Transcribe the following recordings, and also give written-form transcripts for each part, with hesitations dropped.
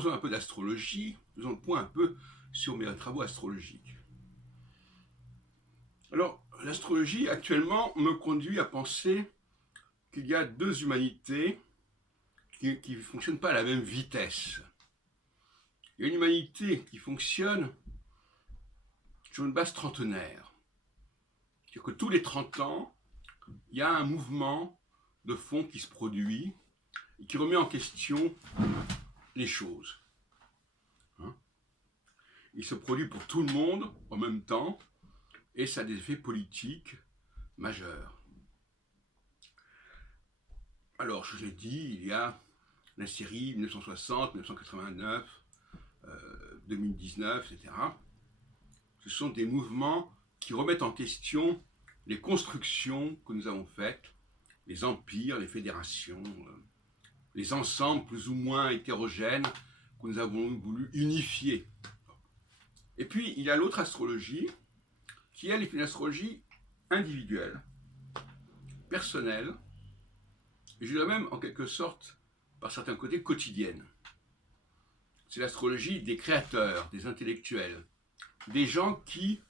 faisons un peu d'astrologie, faisons le point un peu sur mes travaux astrologiques. Alors, l'astrologie actuellement me conduit à penser qu'il y a deux humanités qui ne fonctionnent pas à la même vitesse. Il y a une humanité qui fonctionne sur une base trentenaire. C'est-à-dire que tous les 30 ans, il y a un mouvement de fond qui se produit et qui remet en question les choses. Il se produit pour tout le monde en même temps et ça a des effets politiques majeurs. Alors, je l'ai dit, il y a la série 1960, 1989, 2019, etc. Ce sont des mouvements qui remettent en question les constructions que nous avons faites, les empires, les fédérations, les ensembles plus ou moins hétérogènes que nous avons voulu unifier. Et puis, il y a l'autre astrologie, qui elle est une astrologie individuelle, personnelle, et je dirais même en quelque sorte, par certains côtés, quotidienne. C'est l'astrologie des créateurs, des intellectuels, des gens qui,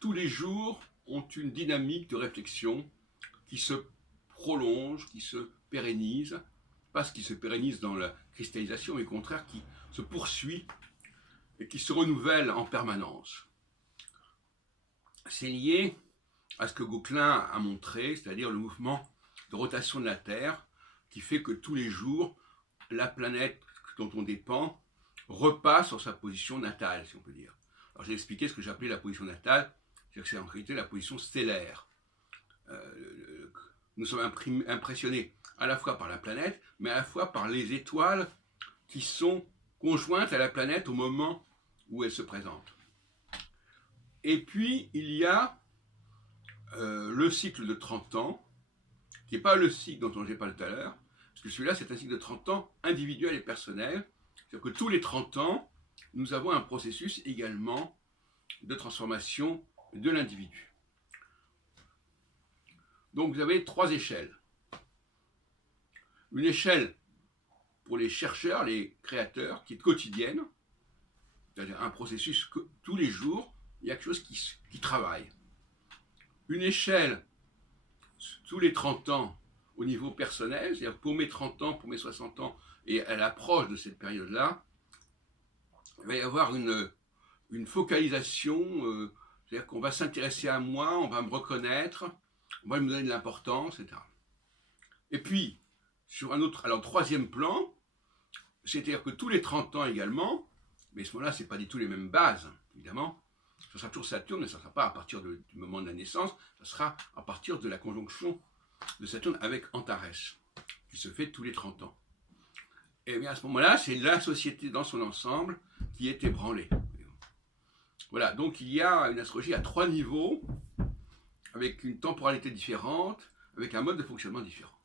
tous les jours, ont une dynamique de réflexion qui se prolonge, qui se pérennise, pas ce qui se pérennise dans la cristallisation, mais au contraire qui se poursuit et qui se renouvelle en permanence. C'est lié à ce que Gauquelin a montré, c'est-à-dire le mouvement de rotation de la Terre, qui fait que tous les jours, la planète dont on dépend repasse sur sa position natale, si on peut dire. Alors j'ai expliqué ce que j'appelais la position natale, c'est-à-dire que c'est en réalité la position stellaire. Nous sommes impressionnés à la fois par la planète, mais à la fois par les étoiles qui sont conjointes à la planète au moment où elle se présente. Et puis, il y a le cycle de 30 ans, qui n'est pas le cycle dont j'ai parlé tout à l'heure, parce que celui-là, c'est un cycle de 30 ans individuel et personnel. C'est-à-dire que tous les 30 ans, nous avons un processus également de transformation de l'individu. Donc, vous avez 3 échelles. Une échelle pour les chercheurs, les créateurs, qui est quotidienne, c'est-à-dire un processus que tous les jours, il y a quelque chose qui travaille. Une échelle tous les 30 ans au niveau personnel, c'est-à-dire pour mes 30 ans, pour mes 60 ans, et à l'approche de cette période-là, il va y avoir une focalisation, c'est-à-dire qu'on va s'intéresser à moi, on va me reconnaître, on va me donner de l'importance, etc. Et puis, sur un autre, alors troisième plan, c'est-à-dire que tous les 30 ans également, mais à ce moment-là, ce n'est pas du tout les mêmes bases, évidemment. Ce sera toujours Saturne, mais ce ne sera pas à partir du moment de la naissance, ce sera à partir de la conjonction de Saturne avec Antares, qui se fait tous les 30 ans. Et bien à ce moment-là, c'est la société dans son ensemble qui est ébranlée. Voilà, donc il y a une astrologie à 3 niveaux, avec une temporalité différente, avec un mode de fonctionnement différent.